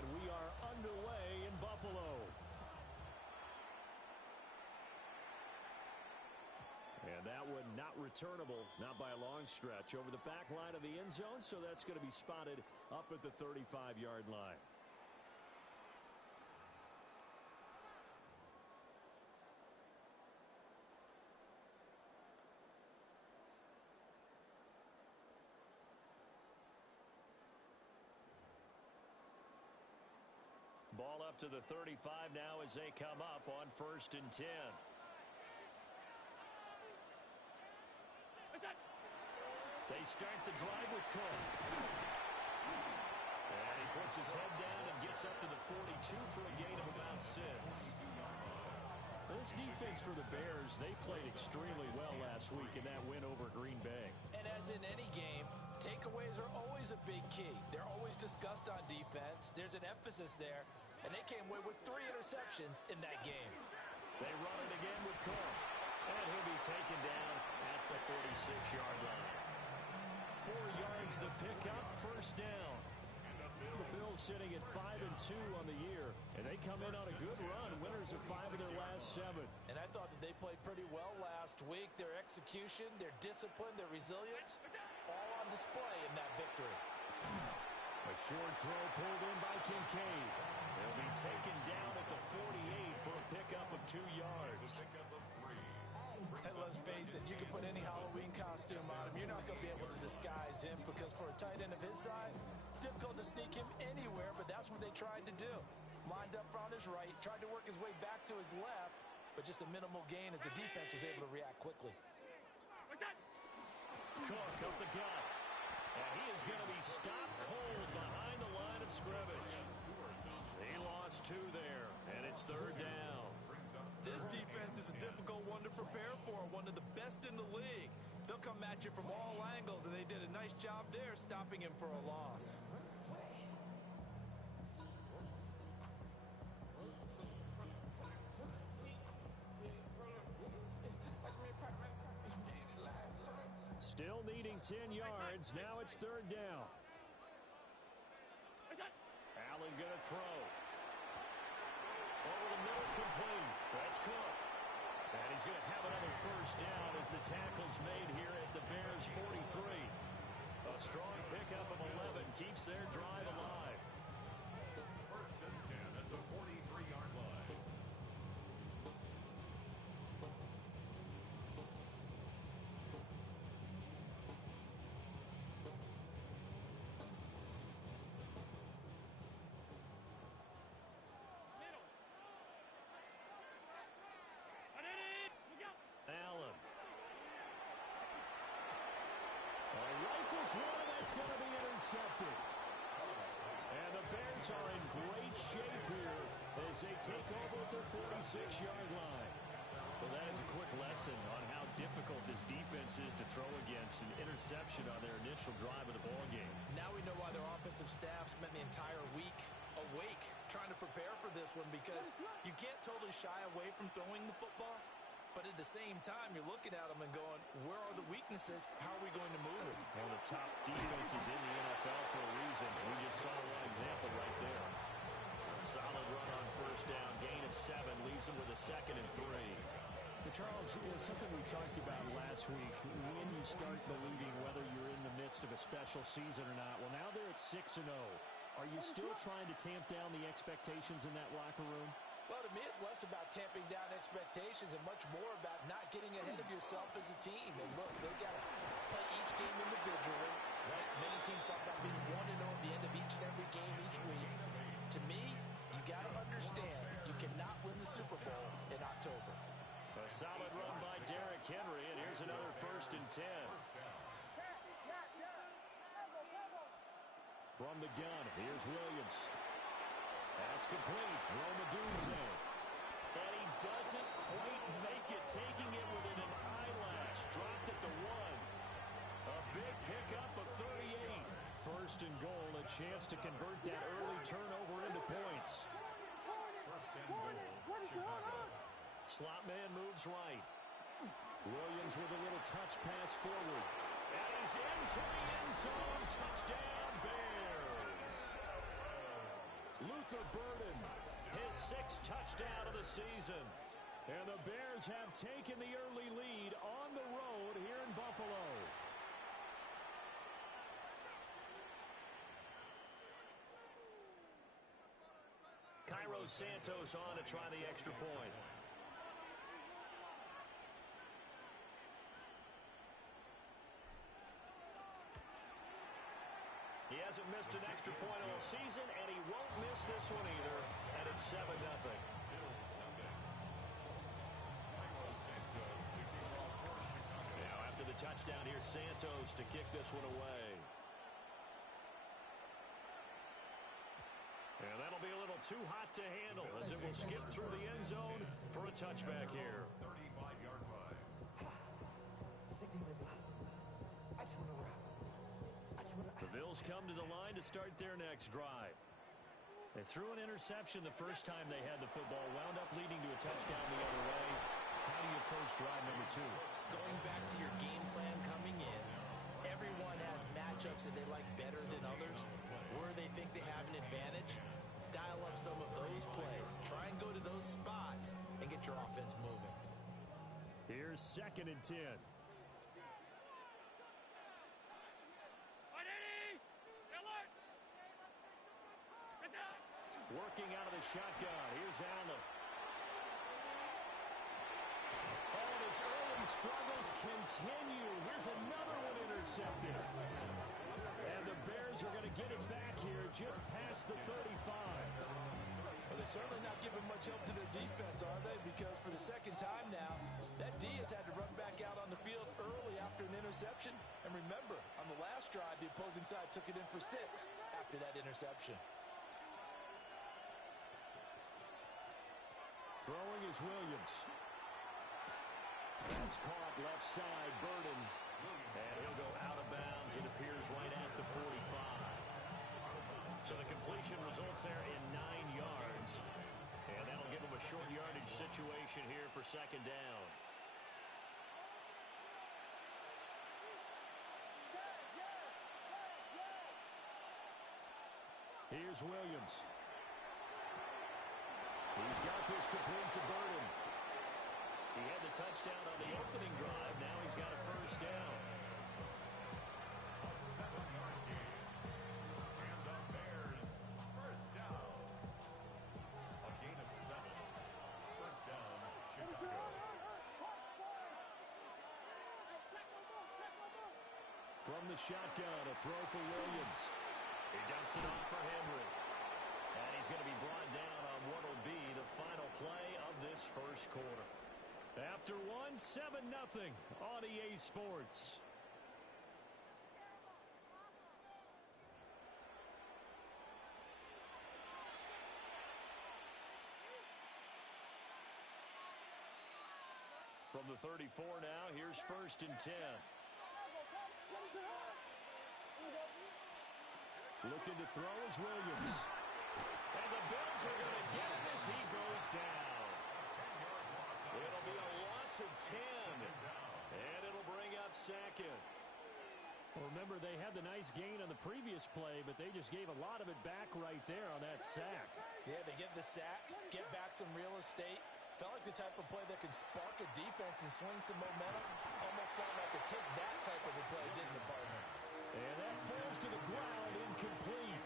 And we are underway in Buffalo. And that one not returnable, not by a long stretch, over the back line of the end zone, so that's going to be spotted up at the 35-yard line. Ball up to the 35 now as they come up on 1st and 10. They start the drive with Cook. And he puts his head down and gets up to the 42 for a gain of about 6. This defense for the Bears, they played extremely well last week in that win over Green Bay. And as in any game, takeaways are always a big key. They're always discussed on defense. There's an emphasis there, and they came away with 3 interceptions in that game. They run it again with Cook, and he'll be taken down at the 46-yard line. 4 yards the pickup, 1st down. The Bills sitting at 5-2 on the year, and they come in on a good run, winners of 5 of their last 7. And I thought that they played pretty well last week. Their execution, their discipline, their resilience, all on display in that victory. A short throw pulled in by Kincaid. They'll be taken down at the 48 for a pickup of 2 yards. And let's face it, you can put any Halloween costume on him. You're not going to be able to disguise him because for a tight end of his size, difficult to sneak him anywhere, but that's what they tried to do. Lined up on his right, tried to work his way back to his left, but just a minimal gain as the defense was able to react quickly. Cook up the gut. And he is going to be stopped cold behind the line of scrimmage. He lost 2 there, and it's 3rd down. This defense is a difficult one to prepare for, one of the best in the league. They'll come at you from all angles, and they did a nice job there stopping him for a loss. Still needing 10 yards. Now it's 3rd down. Allen going to throw. Over the middle, complete. That's Cook. And he's going to have another 1st down as the tackle's made here at the Bears' 43. A strong pickup of 11 keeps their drive alive. 1st and 10 at the 43-yard line. Allen. Rifles one, that's going to be intercepted. And the Bears are in great shape here as they take over at their 46-yard line. Well, that is a quick lesson on how difficult this defense is to throw against. An interception on their initial drive of the ballgame. Now we know why their offensive staff spent the entire week awake trying to prepare for this one, because you can't totally shy away from throwing the football. But at the same time, you're looking at them and going, where are the weaknesses? How are we going to move it? One of the top defenses in the NFL for a reason. We just saw one example right there. A solid run on 1st down. Gain of 7 leaves them with a 2nd and 3. But Charles, it's something we talked about last week. When you start believing whether you're in the midst of a special season or not. Well, now they're at 6-0. Are you still trying to tamp down the expectations in that locker room? Well, to me, it's less about tamping down expectations and much more about not getting ahead of yourself as a team. And look, they've got to play each game individually, right? Many teams talk about being 1-0 at the end of each and every game each week. To me, you got to understand you cannot win the Super Bowl in October. A solid run by Derrick Henry, and here's another 1st and 10. From the gun, here's Williams. That's complete. Romadunze. And he doesn't quite make it, taking it within an eyelash. Dropped at the 1. A big pickup of 38. 1st and goal, a chance to convert that early turnover into points. 1st and goal, Chicago. Slot man moves right. Williams with a little touch pass forward. And he's into the end zone. Touchdown, Bears. Luther Burden, his 6th touchdown of the season. And the Bears have taken the early lead on the road here in Buffalo. Cairo Santos on to try the extra point. He hasn't missed an extra point all season, and he won't miss this one either, and it's 7-0. Now, after the touchdown, here's Santos to kick this one away. And that'll be a little too hot to handle as it will skip through the end zone for a touchback here. 35-yard line. The Bills come to the line to start their next drive. They threw an interception the first time they had the football, wound up leading to a touchdown the other way. How do you approach drive number 2? Going back to your game plan coming in, everyone has matchups that they like better than others. Where they think they have an advantage, dial up some of those plays. Try and go to those spots and get your offense moving. Here's 2nd and 10. Working out of the shotgun. Here's Allen. Oh, and his early struggles continue. Here's another one intercepted. And the Bears are going to get it back here just past the 35. Well, they're certainly not giving much help to their defense, are they? Because for the second time now, that D has had to run back out on the field early after an interception. And remember, on the last drive, the opposing side took it in for 6 after that interception. Throwing is Williams. That's caught left side, Burden. And he'll go out of bounds. It appears right at the 45. So the completion results there in 9 yards. And that'll give him a short yardage situation here for 2nd down. Here's Williams. He's got this complete to Burden. He had the touchdown on the opening drive. Now he's got a 1st down. A 7-yard gain. And the Bears, 1st down. A gain of 7. 1st down, Chicago. From the shotgun, a throw for Williams. He dumps it off for Henry. And he's going to be brought down on what will be the final play of this 1st quarter. After 7-0 on EA Sports. From the 34 now, here's 1st and 10. Looking to throw is Williams. And the Bills are going to get him as he goes down. It'll be a loss of 10. And it'll bring up 2nd. Well, remember, they had the nice gain on the previous play, but they just gave a lot of it back right there on that sack. Yeah, they get the sack, get back some real estate. Felt like the type of play that can spark a defense and swing some momentum. Almost felt like a take that type of a play, didn't it, partner? And that falls to the ground, incomplete.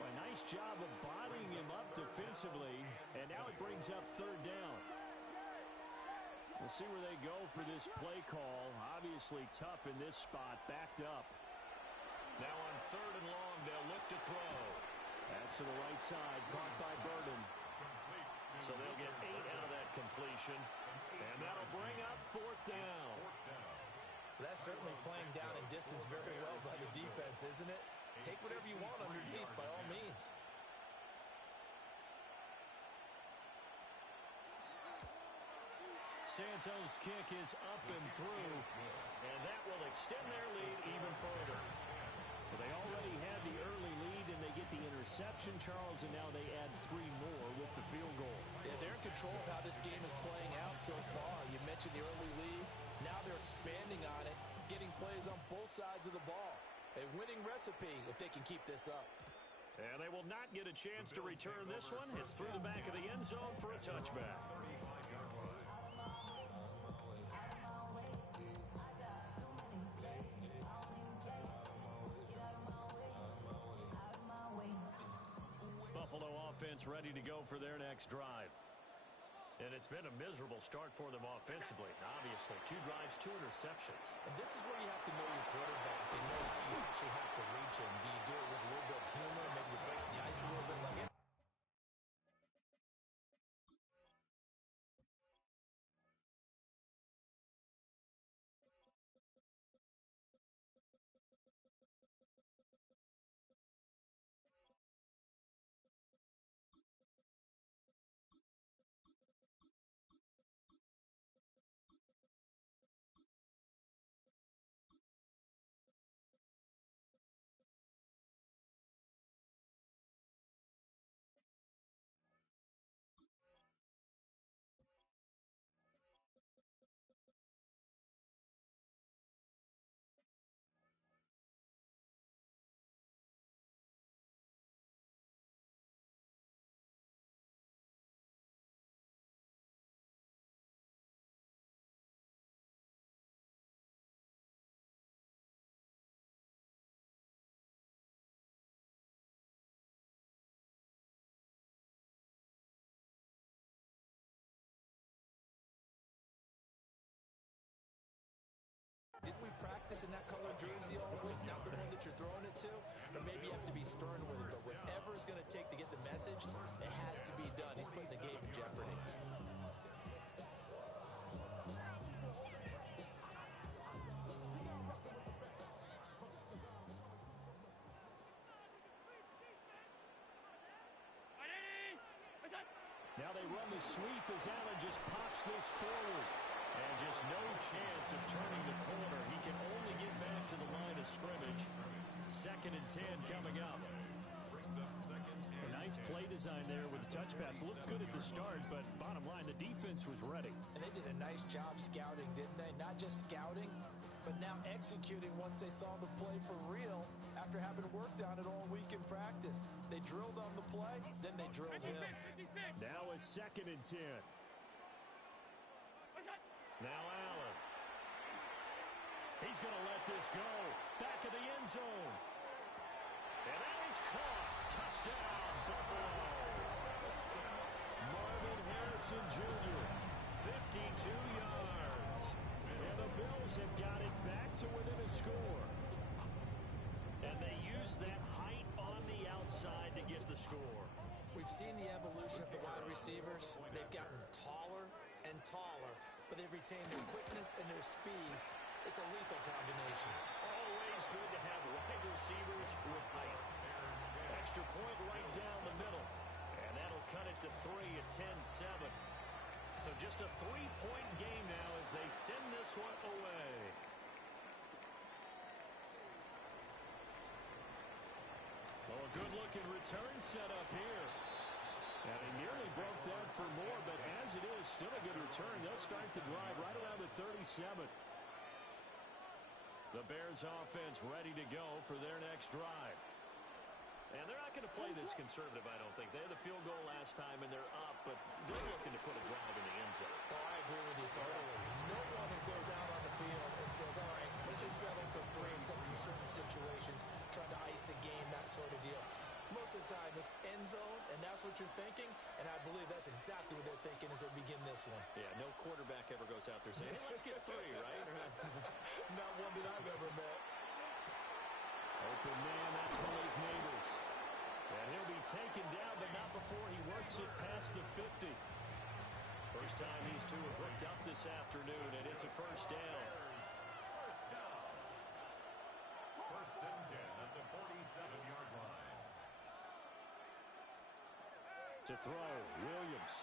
A nice job of bodying him up defensively, and now it brings up 3rd down. We'll see where they go for this play call. Obviously tough in this spot, backed up. Now on 3rd and long, they'll look to throw. That's to the right side, caught by Burden. So they'll get 8 out of that completion, and that'll bring up 4th down. That's certainly playing down in distance very well by the defense, isn't it? Take whatever you want underneath, by all means. Santos' kick is up and through, and that will extend their lead even further. Well, they already had the early lead, and they get the interception, Charles, and now they add 3 more with the field goal. Yeah, they're in control of how this game is playing out so far. You mentioned the early lead. Now they're expanding on it, getting plays on both sides of the ball. A winning recipe if they can keep this up. And they will not get a chance to return this one. It's through the back of the end zone for a touchback. Buffalo offense ready to go for their next drive. And it's been a miserable start for them offensively. Obviously, 2 drives, 2 interceptions. And this is where you have to know your quarterback and know how you actually have to reach him. Do you do it with a little bit of humor, maybe you break the ice a little bit like it? Didn't we practice in that color jersey all week, not the one that you're throwing it to? Or maybe you have to be stern with it, but whatever it's going to take to get the message, it has to be done. He's putting the game in jeopardy. Now they run the sweep as Allen just pops this forward. And just no chance of turning the corner. He can only get back to the line of scrimmage. 2nd and 10 coming up. A nice play design there with the touch pass. Looked good at the start, but bottom line, the defense was ready. And they did a nice job scouting, didn't they? Not just scouting, but now executing once they saw the play for real after having worked on it all week in practice. They drilled on the play, then they drilled him. Now a 2nd and 10. Now Allen. He's going to let this go. Back of the end zone. And that is caught. Touchdown, Buffalo. Marvin Harrison Jr., 52 yards. And the Bills have got it back to within a score. And they use that height on the outside to get the score. We've seen the evolution of the wide receivers. They've gotten taller and taller, but they've retained their quickness and their speed. It's a lethal combination. Always good to have wide receivers with height. Extra point right down the middle. And that'll cut it to 3 at 10-7. So just a 3-point game now as they send this one away. Well, a good-looking return set up here. And he nearly broke that for more, but as it is, still a good return. They'll start the drive right around the 37. The Bears offense ready to go for their next drive. And they're not going to play this conservative, I don't think. They had the field goal last time, and they're up, but they're looking to put a drive in the end zone. Oh, I agree with you totally. No one goes out on the field and says, all right, let's just settle for 3 except in certain situations, trying to ice a game, that sort of deal. Most of the time, it's end zone, and that's what you're thinking, and I believe that's exactly what they're thinking as they begin this one. Yeah, no quarterback ever goes out there saying, hey, let's get 3, right? Not one that I've ever met. Open man, that's Malik Neighbors. And he'll be taken down, but not before he works it past the 50. First time these two have hooked up this afternoon, and it's a first down. First and 10 at the 47-yard line. To throw, Williams.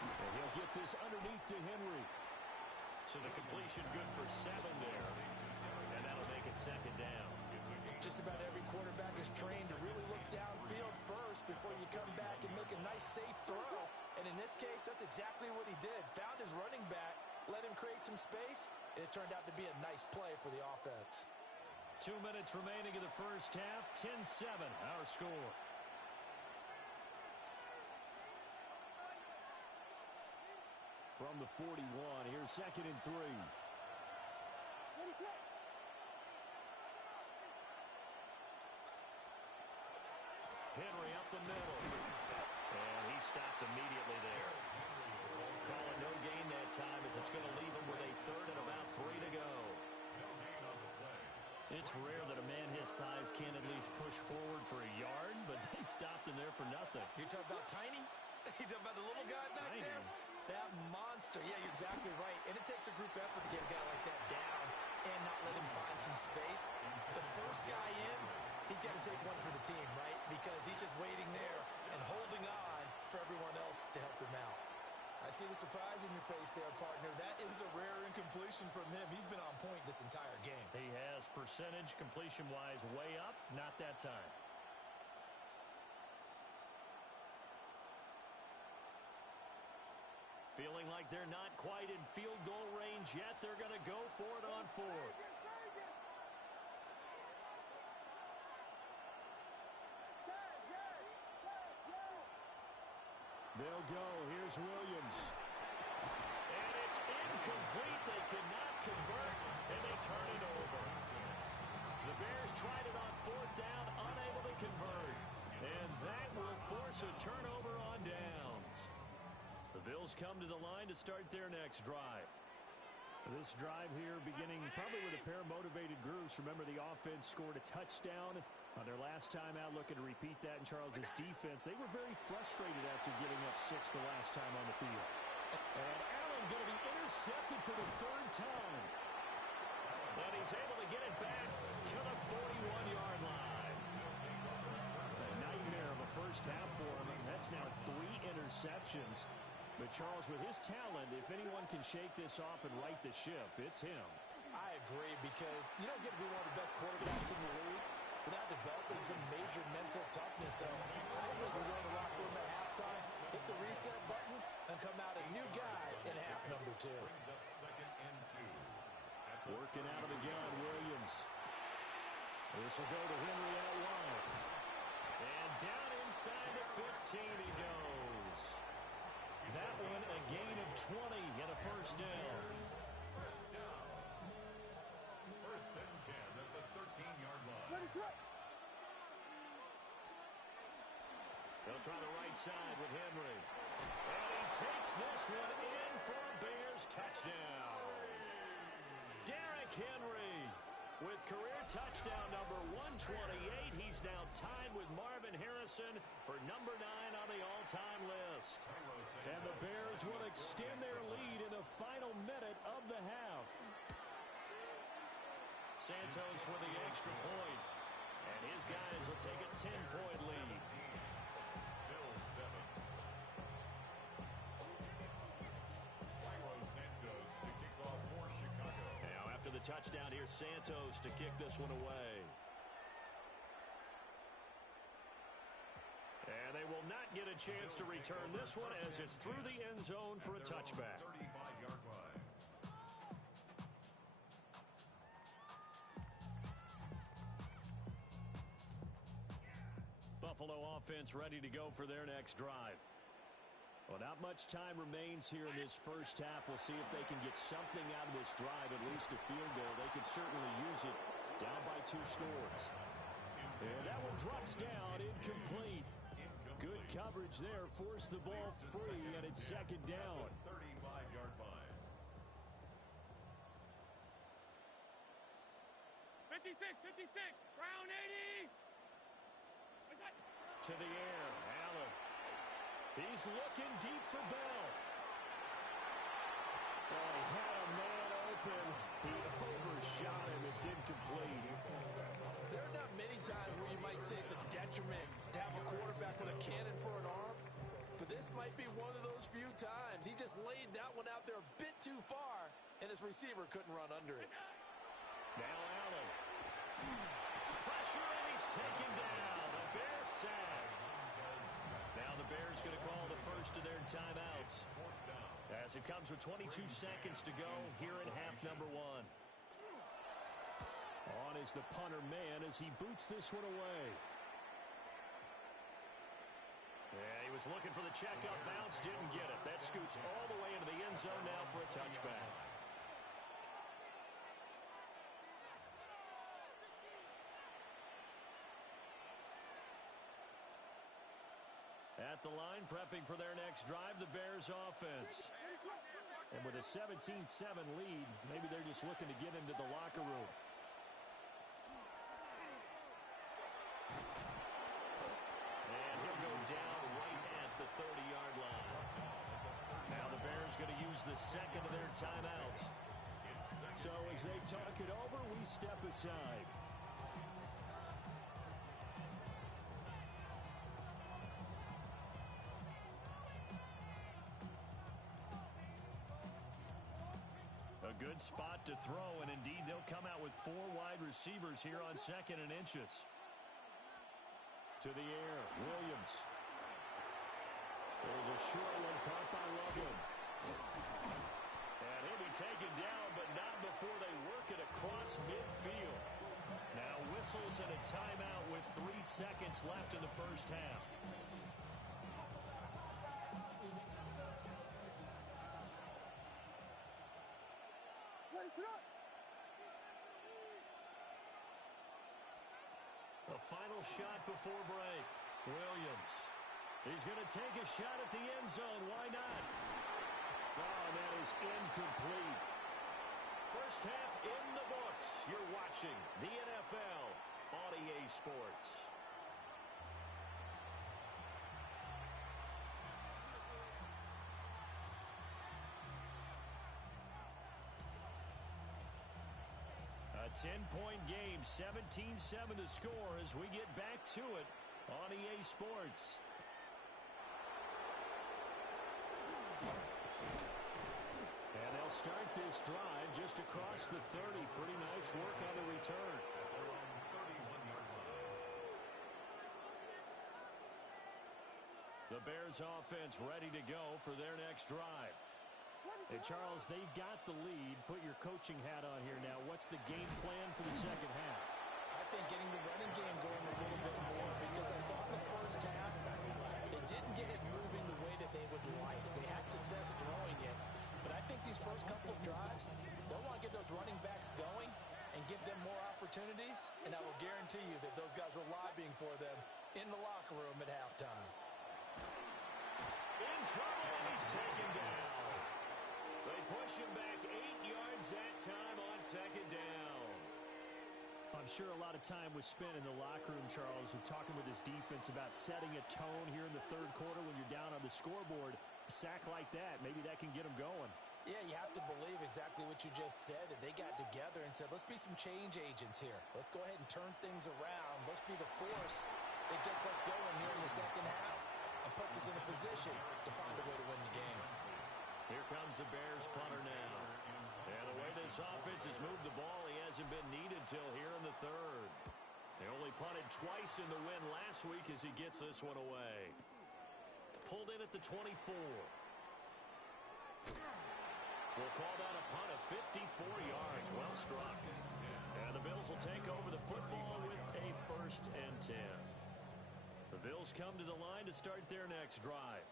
And he'll get this underneath to Henry. So the completion good for 7 there. And that'll make it second down. Just about every quarterback is trained to really look downfield first before you come back and make a nice, safe throw. And in this case, that's exactly what he did. Found his running back, let him create some space, and it turned out to be a nice play for the offense. 2 minutes remaining in the first half. 10-7, our score. From the 41, here's 2nd and 3. Henry up the middle. And he stopped immediately there. Calling no gain that time as it's going to leave him with a 3rd and about 3 to go. It's rare that a man his size can't at least push forward for a yard, but they stopped him there for nothing. You're talking about tiny? You're talking about the little guy back Tiny. there? That monster. Yeah, you're exactly right. And it takes a group effort to get a guy like that down and not let him find some space. The first guy in, he's got to take one for the team, right? Because he's just waiting there and holding on for everyone else to help him out. I see the surprise in your face there, partner. That is a rare incompletion from him. He's been on point this entire game. He has percentage completion-wise way up, not that time. Feeling like they're not quite in field goal range yet. They're going to go for it on 4th. They'll go. Here's Williams. And it's incomplete. They cannot convert, and they turn it over. The Bears tried it on 4th down, unable to convert. And that will force a turnover on downs. The Bills come to the line to start their next drive. This drive here beginning probably with a pair of motivated groups. Remember, the offense scored a touchdown on their last time out. Looking to repeat that in Charles' defense. They were very frustrated after giving up 6 the last time on the field. And Allen going to be intercepted for the 3rd time. And he's able to get it back to the 41-yard line. A nightmare of a first half for him. That's now 3 interceptions. But Charles, with his talent, if anyone can shake this off and right the ship, it's him. I agree, because you don't get to be one of the best quarterbacks in the league without developing some major mental toughness. So I expect we're going to the locker room at halftime, hit the reset button, and come out a new guy in half number 2. Working out of the gun, Williams. This will go to Henry out wide. And down inside the 15 he goes. That one a gain of 20 and a first down. First and 10 at the 13-yard line. They'll try the right side with Henry. And he takes this one in for a Bears touchdown. Derrick Henry with career touchdown number 128. He's now tied with Marvin Harrison for number 9 on the all-time list. And the Bears will extend their lead in the final minute of the half. Santos with the extra point. And his guys will take a 10-point lead. Now after the touchdown, here's Santos to kick this one away. And they will not get a chance to return this one as it's through the end zone for a touchback. 35-yard line. Buffalo offense ready to go for their next drive. Well, not much time remains here in this first half. We'll see if they can get something out of this drive, at least a field goal. They can certainly use it down by 2 scores. And that one drops down, incomplete. Good coverage there, forced the ball free, and it's 2nd down. 35-yard line. 56, Brown 80. To the air, Allen. He's looking deep for Bell. Oh, he had a man open. He overshot him. It's incomplete. There are not many times where you might say it's a detriment to have a quarterback with a cannon for an arm, but this might be one of those few times. He just laid that one out there a bit too far, and his receiver couldn't run under it. Now Allen. Pressure, and he's taken down. The Bears sack. Now the Bears going to call the first of their timeouts, as it comes with 22 seconds to go here in half number 1. On is the punter man as he boots this one away. Yeah, he was looking for the checkup bounce, didn't get it. That scoots all the way into the end zone now for a touchback. At the line, prepping for their next drive, the Bears offense. And with a 17-7 lead, maybe they're just looking to get into the locker room. And he'll go down right at the 30-yard line. Now the Bears going to use the second of their timeouts. So as they talk it over, we step aside. A good spot to throw, and indeed they'll come out with 4 wide receivers here on 2nd and inches. To the air, Williams. There's a short one caught by Logan. And he'll be taken down, but not before they work it across midfield. Now whistles and a timeout with 3 seconds left in the first half. A final shot before break. Williams. He's going to take a shot at the end zone. Why not? Oh, that is incomplete. First half in the books. You're watching the NFL on EA Sports. A 10-point game, 17-7 to score as we get back to it on EA Sports. And they'll start this drive just across the 30. Pretty nice work on the return. The Bears offense ready to go for their next drive. Hey, Charles, they've got the lead. Put your coaching hat on here now. What's the game plan for the second half? I think getting the running game going a little bit more, because I thought in the first half they didn't get it moving the way that they would like. They had success throwing it, but I think these first couple of drives, they'll want to get those running backs going and give them more opportunities, and I will guarantee you that those guys were lobbying for them in the locker room at halftime. In trouble, and he's taken down. They push him back 8 yards that time on second down. I'm sure a lot of time was spent in the locker room, Charles, with talking with his defense about setting a tone here in the third quarter when you're down on the scoreboard. A sack like that, maybe that can get them going. Yeah, you have to believe exactly what you just said, that they got together and said, let's be some change agents here. Let's go ahead and turn things around. Let's be the force that gets us going here in the second half and puts us in a position to find a way to win the game. Here comes the Bears punter now. And the way this offense has moved the ball, he hasn't been needed till here in the third. They only punted twice in the win last week as he gets this one away. Pulled in at the 24. We'll call that a punt of 54 yards. Well struck. And the Bills will take over the football with a 1st and 10. The Bills come to the line to start their next drive.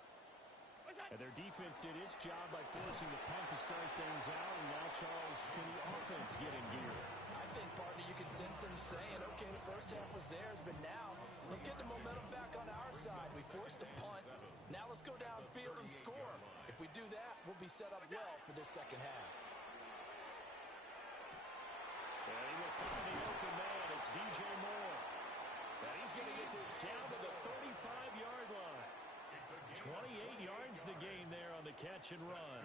And their defense did its job by forcing the punt to start things out. And now, Charles, can the offense get in gear? I think, partner, you can sense them saying, okay, the first half was theirs, but now let's get the momentum back on our side. We forced a punt. Now let's go downfield and score. If we do that, we'll be set up well for this second half. And he will find the open man. It's DJ Moore. And he's going to get this down to the 35-yard line. 28 yards the gain there on the catch and run.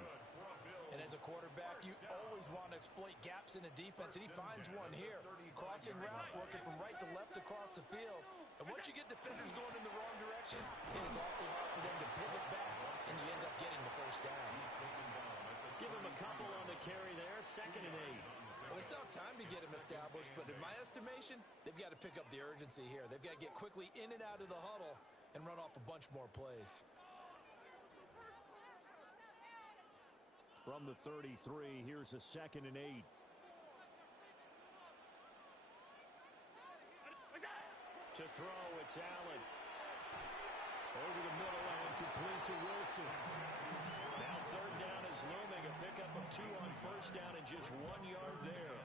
And as a quarterback, you always want to exploit gaps in the defense, and he finds one here. Crossing route, working from right to left across the field. And once you get defenders going in the wrong direction, it is awfully hard for them to pivot back, and you end up getting the first down. Give him a couple on the carry there, 2nd and 8. Well, they still have time to get him established, but in my estimation, they've got to pick up the urgency here. They've got to get quickly in and out of the huddle and run off a bunch more plays. From the 33, here's a 2nd and 8. To throw, it's Allen. Over the middle and complete to Wilson. Now third down is looming. A pickup of 2 on first down and just 1 yard there.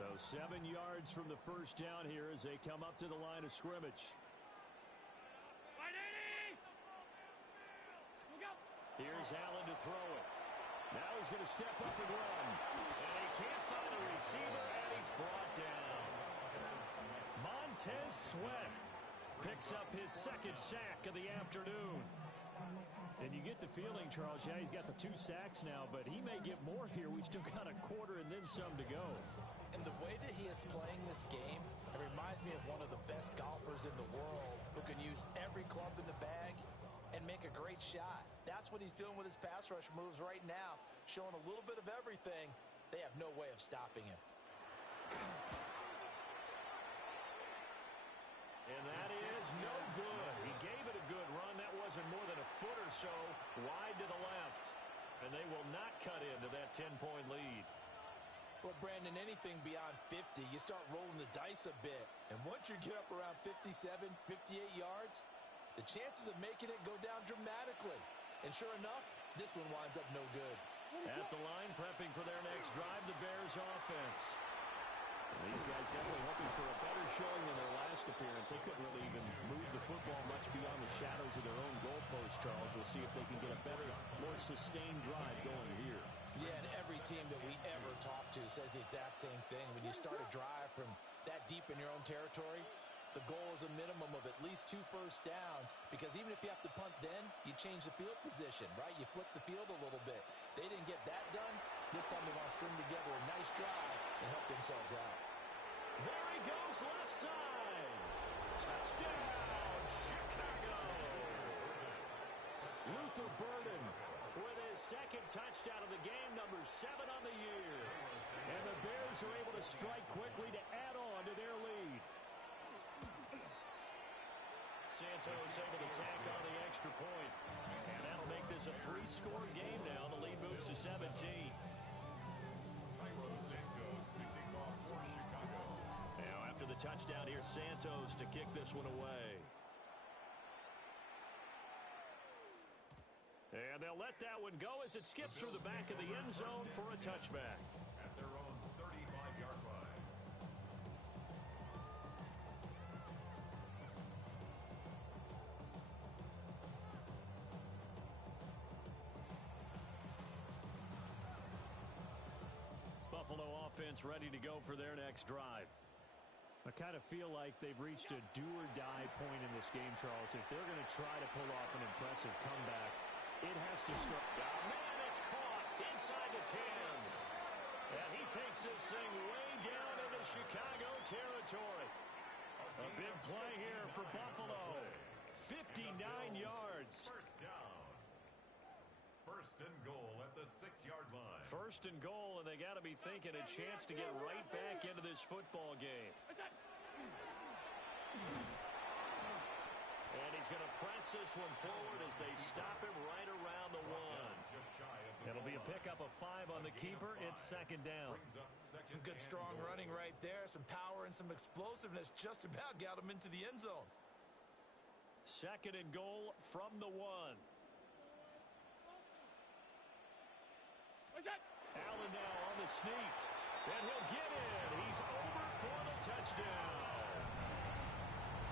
So 7 yards from the first down here as they come up to the line of scrimmage. Here's Allen to throw it. Now he's going to step up and run. And he can't find a receiver, and he's brought down. Montez Sweat picks up his second sack of the afternoon. And you get the feeling, Charles, yeah, he's got the 2 sacks now, but he may get more here. We still got a quarter and then some to go. And the way that he is playing this game, it reminds me of one of the best golfers in the world who can use every club in the bag and make a great shot. That's what he's doing with his pass rush moves right now, showing a little bit of everything. They have no way of stopping him. And that is no good. He gave it a good run. That wasn't more than a foot or so wide to the left. And they will not cut into that 10-point lead. Well, Brandon, anything beyond 50, you start rolling the dice a bit. And once you get up around 57, 58 yards, the chances of making it go down dramatically. And sure enough, this one winds up no good. At the line, prepping for their next drive, the Bears offense. And these guys definitely hoping for a better showing than their last appearance. They couldn't really even move the football much beyond the shadows of their own goalpost, Charles. We'll see if they can get a better, more sustained drive going here. Yeah, and every team that we ever talk to says the exact same thing. When you start a drive from that deep in your own territory, the goal is a minimum of at least 2 first downs, because even if you have to punt then, you change the field position, right? You flip the field a little bit. They didn't get that done. This time they want to string together a nice drive and help themselves out. There he goes, left side. Touchdown, Chicago. Luther Burden with his second touchdown of the game, number 7 on the year. And the Bears are able to strike quickly to add on to their lead. Santos able to tack on the extra point. And that'll make this a 3-score game now. The lead moves to 17. Now after the touchdown, here's Santos to kick this one away. And they'll let that one go as it skips through the back of the end zone for a touchback. At their own 35-yard line. Buffalo offense ready to go for their next drive. I kind of feel like they've reached a do-or-die point in this game, Charles. If they're going to try to pull off an impressive comeback, it has to start. Oh, man, it's caught inside the 10. And he takes this thing way down into Chicago territory. A big play here for Buffalo. 59 yards. First down. First and goal at the 6-yard line. First and goal, and they got to be thinking a chance to get right back into this football game. And he's going to press this one forward as they stop him right around the 1. It'll be a pickup of 5 on the keeper. It's second down. Some good strong running right there. Some power and some explosiveness just about got him into the end zone. Second and goal from the 1. Allen now on the sneak. And he'll get in. He's over for the touchdown.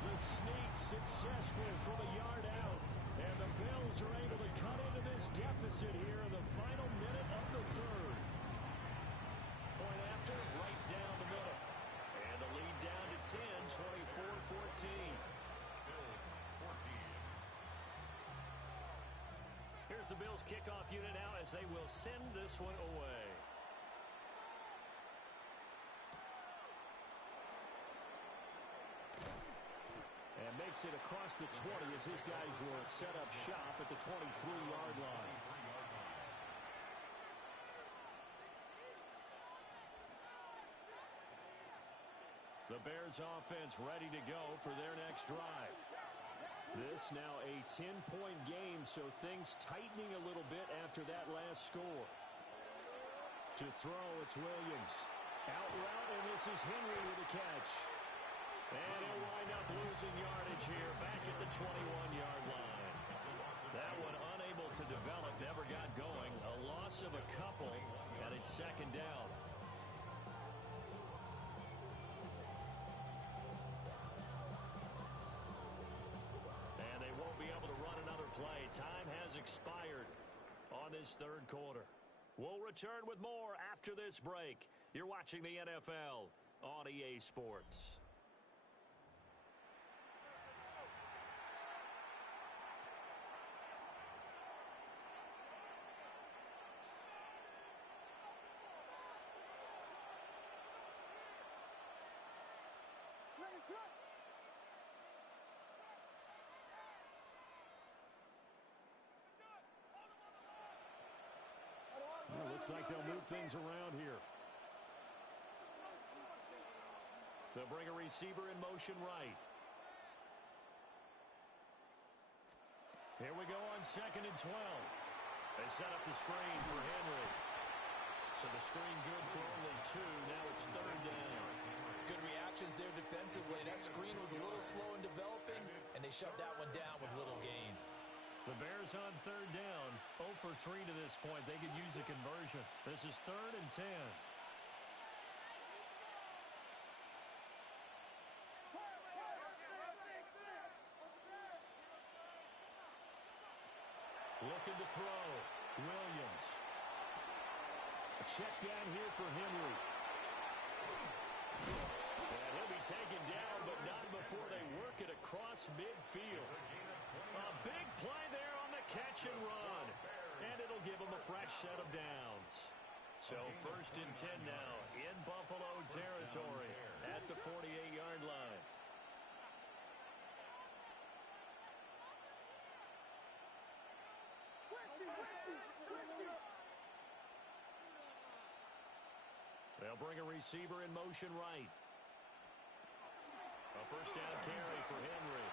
The sneak successful from a yard out. And the Bills are able to cut into this deficit here in the final minute of the 3rd. Point after, right down the middle. And the lead down to 10, 24-14. Bills 14. Here's the Bills kickoff unit now as they will send this one away. And makes it across the 20 as his guys will set up shop at the 23-yard line. The Bears offense ready to go for their next drive. This now a 10-point game, so things tightening a little bit after that last score. To throw, it's Williams. Out route, and this is Henry with a catch. And he'll wind up losing yardage here back at the 21-yard line. That one unable to develop, never got going. A loss of a couple, and it's second down. And they won't be able to run another play. Time has expired on this third quarter. We'll return with more after this break. You're watching the NFL on EA Sports. Well, looks like they'll move things around here. They'll bring a receiver in motion right. Here we go on 2nd and 12. They set up the screen for Henry. So the screen good for only 2. Now it's 3rd down. Good reactions there defensively. That screen was a little slow in developing, and they shut that one down with little gain. The Bears on 3rd down. 0 for 3 to this point. They could use a conversion. This is 3rd and 10. Looking to throw. Williams. A check down here for Henry. And he'll be taken down, but not before they work it across midfield. A big play there on the catch and run. And it'll give them a fresh set of downs. So 1st and 10 now in Buffalo territory at the 48-yard line. They'll bring a receiver in motion right. A 1st down carry for Henry.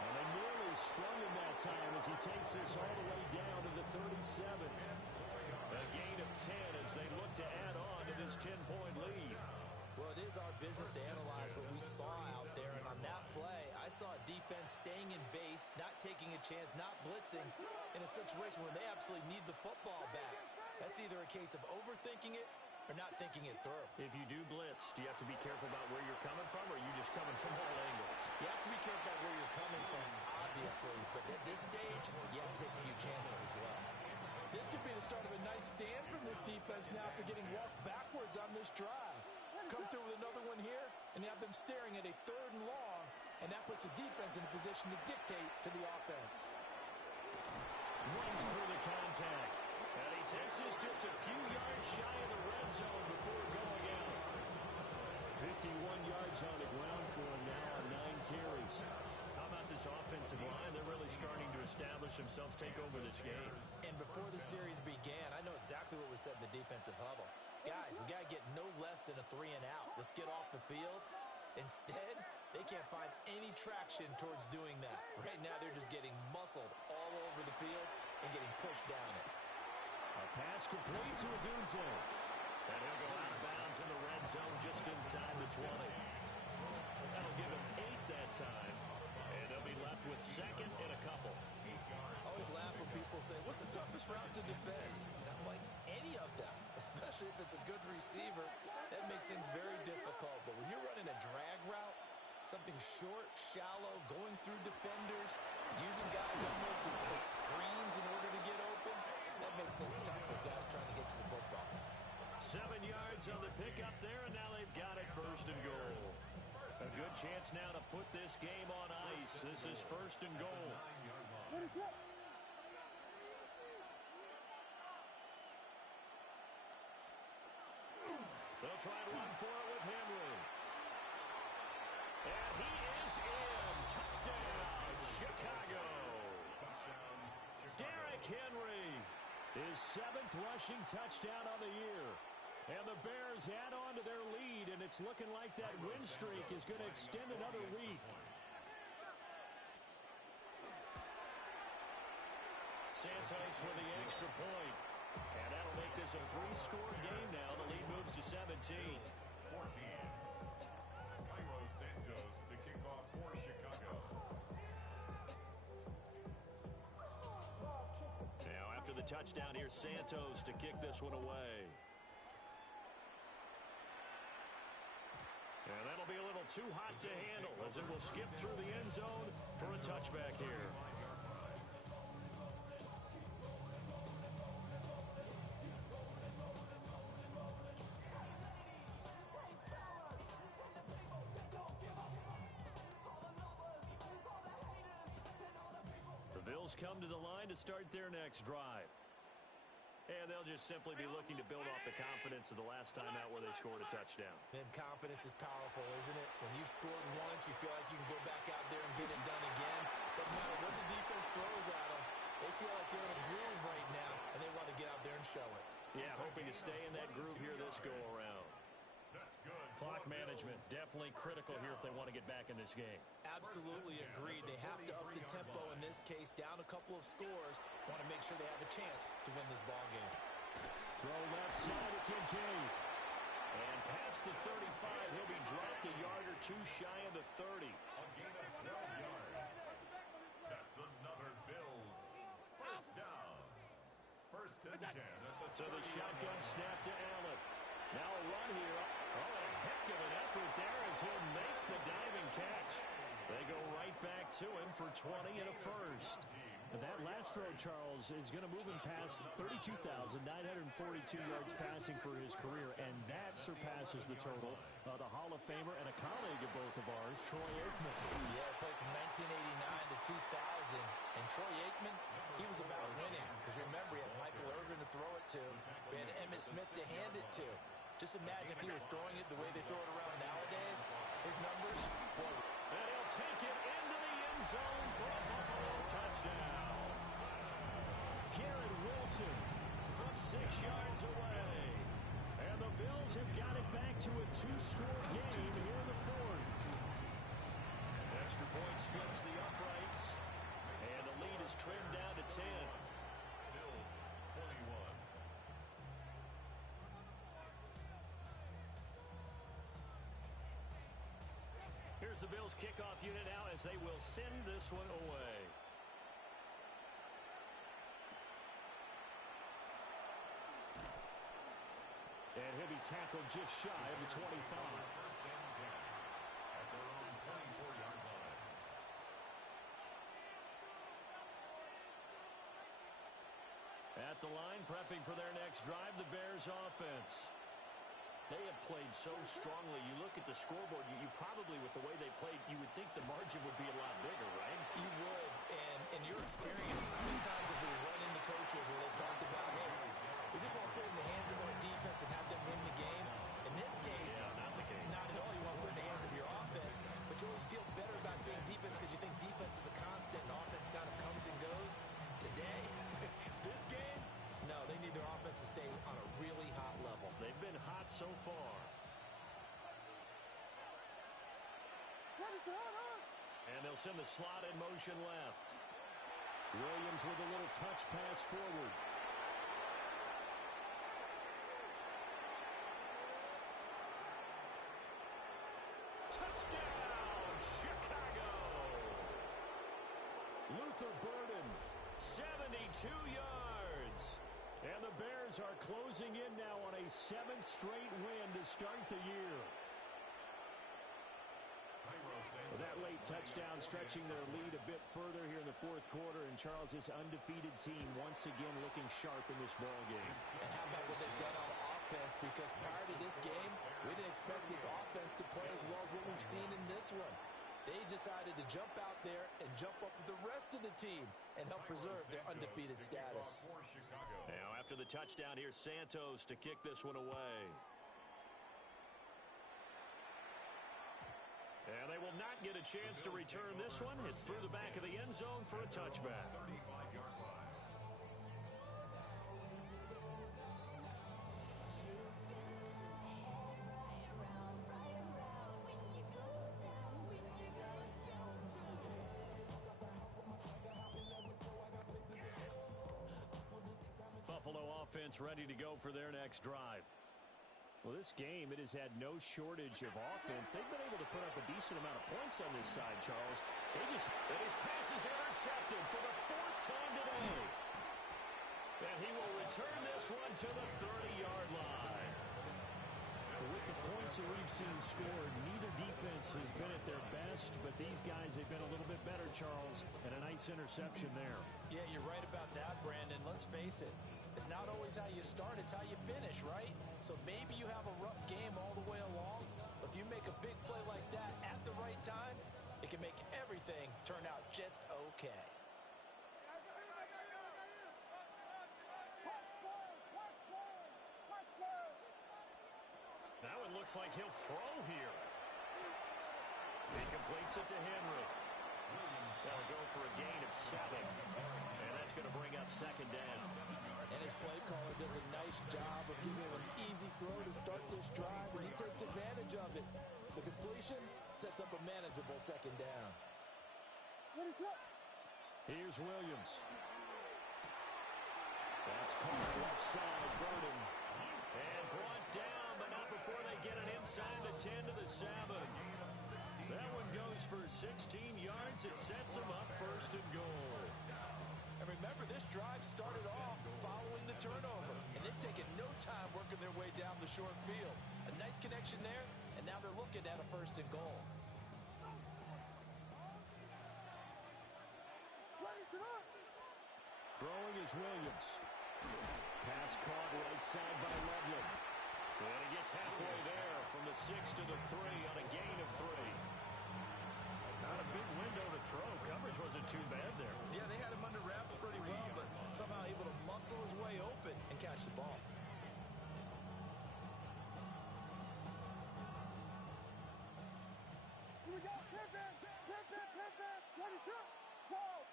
And they nearly sprung him that time as he takes this all the way down to the 37. A gain of 10 as they look to add on to this 10-point lead. Well, it is our business to analyze what we saw out there, and on that play, I saw a defense staying in base, not taking a chance, not blitzing in a situation where they absolutely need the football back. That's either a case of overthinking it or not thinking it through. If you do blitz, do you have to be careful about where you're coming from, or are you just coming from all angles? You have to be careful about where you're coming from, obviously, but at this stage, you have to take a few chances as well. This could be the start of a nice stand from this defense now after getting walked backwards on this drive. Come through with another one here, and you have them staring at a 3rd and long, and that puts the defense in a position to dictate to the offense. Runs through the contact. And he takes this just a few yards shy of the red zone before going out. 51 yards on the ground for him now on 9 carries. How about this offensive line? They're really starting to establish themselves, take over this game. And before the series began, I know exactly what was said in the defensive huddle. Guys, we got to get no less than a 3 and out. Let's get off the field. Instead, they can't find any traction towards doing that. Right now, they're just getting muscled all over the field and getting pushed down it. A pass complete to Odunze. And he'll go out of bounds in the red zone just inside the 20. That'll give him 8 that time. And they'll be left with 2nd and a couple. I always laugh when people say, what's the toughest route to defend? And I'm like, any of them, especially if it's a good receiver. That makes things very difficult. But when you're running a drag route, something short, shallow, going through defenders, using guys almost as screens in order to get open, that makes things tough for guys trying to get to the football. 7 yards on the pickup there, and now they've got it 1st and goal. A good chance now to put this game on ice. This is 1st and goal. What is that? They'll try to run for it with Henry. And he is in. Touchdown, Chicago. Derrick Henry. His 7th rushing touchdown on the year. And the Bears add on to their lead, and it's looking like that win streak is going to extend another week. Santos with the extra point. And that'll make this a 3-score game now. The lead moves to 17. 14. Cairo Santos. touchdown. Here's Santos to kick this one away. And that'll be a little too hot to handle as it will skip through the end zone for a touchback here. The Bills come to the line to start their next drive. And they'll just simply be looking to build off the confidence of the last time out where they scored a touchdown. And confidence is powerful, isn't it? When you've scored once, you feel like you can go back out there and get it done again. Doesn't matter what the defense throws at them. They feel like they're in a groove right now, and they want to get out there and show it. Yeah, hoping to stay in that groove here this go-around. That's good. Clock management, definitely critical here if they want to get back in this game. Absolutely agreed. They have to up the tempo in this case, down a couple of scores. Want to make sure they have a chance to win this ball game. Throw left side to Kincaid. And past the 35, he'll be dropped a yard or two shy of the 30. A gain of 12 yards. That's another Bills first down. First and 10 at the So the shotgun snap to Allen. Now a run here. Oh, a heck of an effort there as he'll make the diving catch. They go right back to him for 20 and a first. That last throw, Charles, is going to move him past 32,942 yards passing for his career, and that surpasses the total of the Hall of Famer and a colleague of both of ours, Troy Aikman. Yeah, played from 1989 to 2000, and Troy Aikman, he was about winning, because remember, he had Michael Irvin to throw it to, we had Emmitt Smith to hand it to. Just imagine if he was throwing it the way they throw it around nowadays, his numbers, boy. And he'll take it into the end zone for a Buffalo touchdown. Garrett Wilson from 6 yards away. And the Bills have got it back to a two-score game here in the fourth. Extra point splits the uprights. And the lead is trimmed down to 10. Bills 21. Here's the Bills kickoff unit now as they will send this one away. And he'll be tackled just shy of the 25. First and 10 at their own 24-yard line. At the line, prepping for their next drive, the Bears offense. They have played so strongly. You look at the scoreboard, you probably, with the way they played, you would think the margin would be a lot bigger, right? You would, and in your experience, how many times have we run into coaches where they've talked about, hey, we just want to put it in the hands of our defense and have them win the game? In this case, not the case. Not at all. You want to put it in the hands of your offense, but you always feel better about saying defense because you think defense is a constant and offense kind of comes and goes. Today, this game, no, they need their offense to stay on a really hot level. They've been hot so far. And they'll send the slot in motion left. Williams with a little touch pass forward. Touchdown, Chicago! Luther Burden, 72 yards. And the Bears are closing in now on a 7th straight win to start the year. That late touchdown stretching their lead a bit further here in the fourth quarter. And Charles, this undefeated team once again looking sharp in this ball game. And how about what they've done on offense? Because prior to this game, we didn't expect this offense to play as well as what we've seen in this one. They decided to jump out there and jump up with the rest of the team and help preserve their undefeated status. Now after the touchdown, here's Santos to kick this one away. And they will not get a chance to return this one. It's through the back of the end zone for a touchback. 35-yard line. Buffalo offense ready to go for their next drive. Well, this game, it has had no shortage of offense. They've been able to put up a decent amount of points on this side, Charles. And his pass is intercepted for the 4th time today. And he return this one to the 30-yard line. With the points that we've seen scored, neither defense has been at their best, but these guys have been a little bit better, Charles, and a nice interception there. Yeah, you're right about that, Brandon. Let's face it. It's not always how you start, it's how you finish, right? So maybe you have a rough game all the way along, but if you make a big play like that at the right time, it can make everything turn out just okay. Now it looks like he'll throw here. He completes it to Henry. That'll go for a gain of 7. And that's going to bring up second down. And his play caller does a nice job of giving him an easy throw to start this drive, and he takes advantage of it. The completion sets up a manageable second down. Here's Williams. That's caught left side, Burden. And brought down, but not before they get it inside the 10 to the 7. That one goes for 16 yards. It sets them up first and goal. And remember, this drive started off following the turnover, and they've taken no time working their way down the short field. A nice connection there, and now they're looking at a first and goal. Throwing is Williams. Pass caught right side by Loveland. And he gets halfway there from the 6 to the 3 on a gain of 3. Not a big window to throw. Coverage wasn't too bad there. Yeah, they had him under wraps pretty well, but somehow able to muscle his way open and catch the ball. Here we go. Pivot. Ready, shoot. Fall.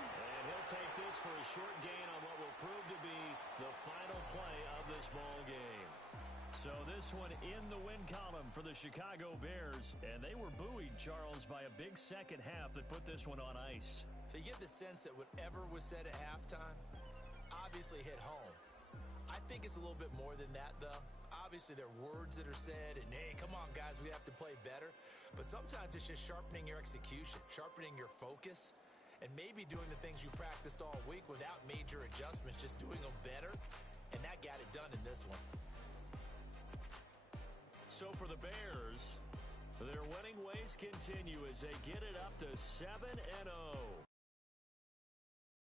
And he'll take this for a short gain on what will prove to be the final play of this ball game. So this one in the win column for the Chicago Bears, and they were buoyed, Charles, by a big second half that put this one on ice. So you get the sense that whatever was said at halftime obviously hit home. I think it's a little bit more than that, though. Obviously, there are words that are said, and hey, come on, guys, we have to play better. But sometimes it's just sharpening your execution, sharpening your focus, and maybe doing the things you practiced all week without major adjustments, just doing them better, and that got it done in this one. So for the Bears, their winning ways continue as they get it up to 7-0.